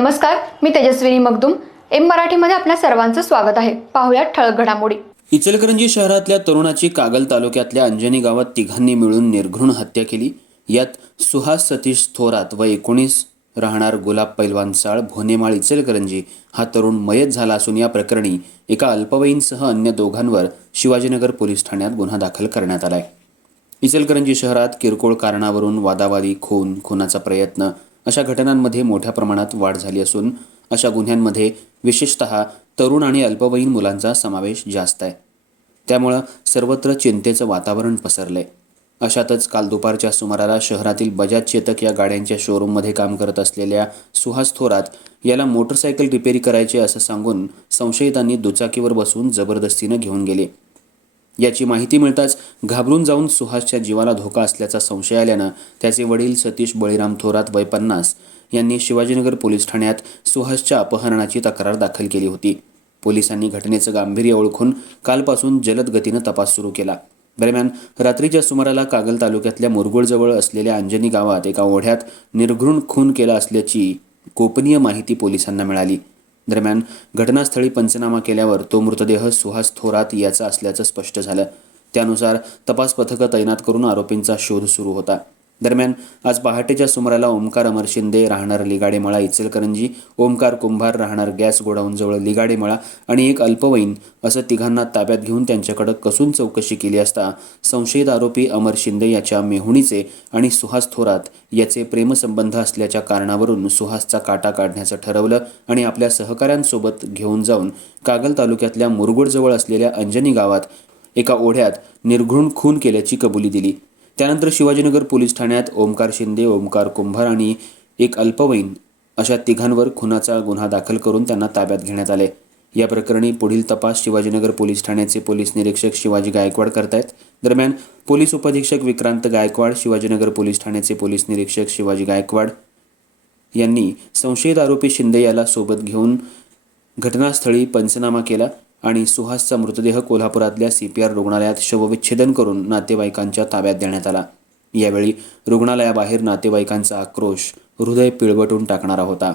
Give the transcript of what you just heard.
नमस्कार मी तेजस्विनी मगदुम. एम मराठीमध्ये आपल्या सर्वांचं स्वागत आहे. पाहुयात ठळक घडामोडी. इचलकरंजी शहरातल्या तरुणाची कागल तालुक्यातल्या अंजनी गावात तिघांनी मिळून निर्घृण हत्या केली. यात सुहास सतीश थोरात व एकोणीस राहणार गुलाब पैलवान साळ भोनेमाळ इचलकरंजी हा तरुण मयत झाला असून या प्रकरणी एका अल्पवयीनसह अन्य दोघांवर शिवाजीनगर पोलीस ठाण्यात गुन्हा दाखल करण्यात आला आहे इचलकरंजी शहरात किरकोळ कारणावरून वादावादी खून खुनाचा प्रयत्न अशा घटनांमध्ये मोठ्या प्रमाणात वाढ झाली असून अशा गुन्ह्यांमध्ये विशेषतः तरुण आणि अल्पवयीन मुलांचा समावेश जास्त आहे. त्यामुळं सर्वत्र चिंतेचं वातावरण पसरलंय. अशातच काल दुपारच्या सुमाराला शहरातील बजाज चेतक या गाड्यांच्या शोरूममध्ये काम करत असलेल्या सुहास थोरात याला मोटरसायकल रिपेरी करायचे असं सांगून संशयितांनी दुचाकीवर बसून जबरदस्तीनं घेऊन गेले. याची माहिती मिळताच घाबरून जाऊन सुहासच्या जीवाला धोका असल्याचा संशय आल्यानं त्याचे वडील सतीश बळीराम थोरात वय पन्नास यांनी शिवाजीनगर पोलीस ठाण्यात सुहासच्या अपहरणाची तक्रार दाखल केली होती. पोलिसांनी घटनेचं गांभीर्य ओळखून कालपासून जलद गतीनं तपास सुरू केला. दरम्यान रात्रीच्या सुमाराला कागल तालुक्यातल्या मुरगुळजवळ असलेल्या अंजनी गावात एका ओढ्यात निर्घृण खून केला असल्याची गोपनीय माहिती पोलिसांना मिळाली. दरम्यान घटनास्थळी पंचनामा केल्यावर तो मृतदेह सुहास थोरात याचा असल्याचं स्पष्ट झालं. त्यानुसार तपास पथकं तैनात करून आरोपींचा शोध सुरू होता. दरम्यान आज पहाटेच्या सुमाराला ओमकार अमर शिंदे राहणार लिगाडेमळा इचलकरंजी ओमकार कुंभार राहणार गॅस गोडाऊनजवळ लिगाडेमळा आणि एक अल्पवयीन असं तिघांना ताब्यात घेऊन त्यांच्याकडे कसून चौकशी केली असता संशयित आरोपी अमर शिंदे याच्या मेहुणीचे आणि सुहास थोरात याचे प्रेमसंबंध असल्याच्या कारणावरून सुहासचा काटा काढण्याचं ठरवलं आणि आपल्या सहकाऱ्यांसोबत घेऊन जाऊन कागल तालुक्यातल्या मुरगुडजवळ असलेल्या अंजनी गावात एका ओढ्यात निर्घृण खून केल्याची कबुली दिली. त्यानंतर शिवाजीनगर पोलीस ठाण्यात ओमकार शिंदे ओमकार कुंभार आणि एक अल्पवयीन अशा तिघांवर खुनाचा गुन्हा दाखल करून त्यांना ताब्यात घेण्यात आले. या प्रकरणी पुढील तपास शिवाजीनगर पोलीस ठाण्याचे पोलीस निरीक्षक शिवाजी गायकवाड करतायत. दरम्यान पोलीस उपाधीक्षक विक्रांत गायकवाड शिवाजीनगर पोलीस ठाण्याचे पोलीस निरीक्षक शिवाजी गायकवाड यांनी संशयित आरोपी शिंदे याला सोबत घेऊन घटनास्थळी पंचनामा केला. आणि सुहासचा मृतदेह कोल्हापुरातल्या सी पी आर रुग्णालयात शवविच्छेदन करून नातेवाईकांच्या ताब्यात देण्यात आला. यावेळी रुग्णालयाबाहेर नातेवाईकांचा आक्रोश हृदय पिळवटून टाकणारा होता.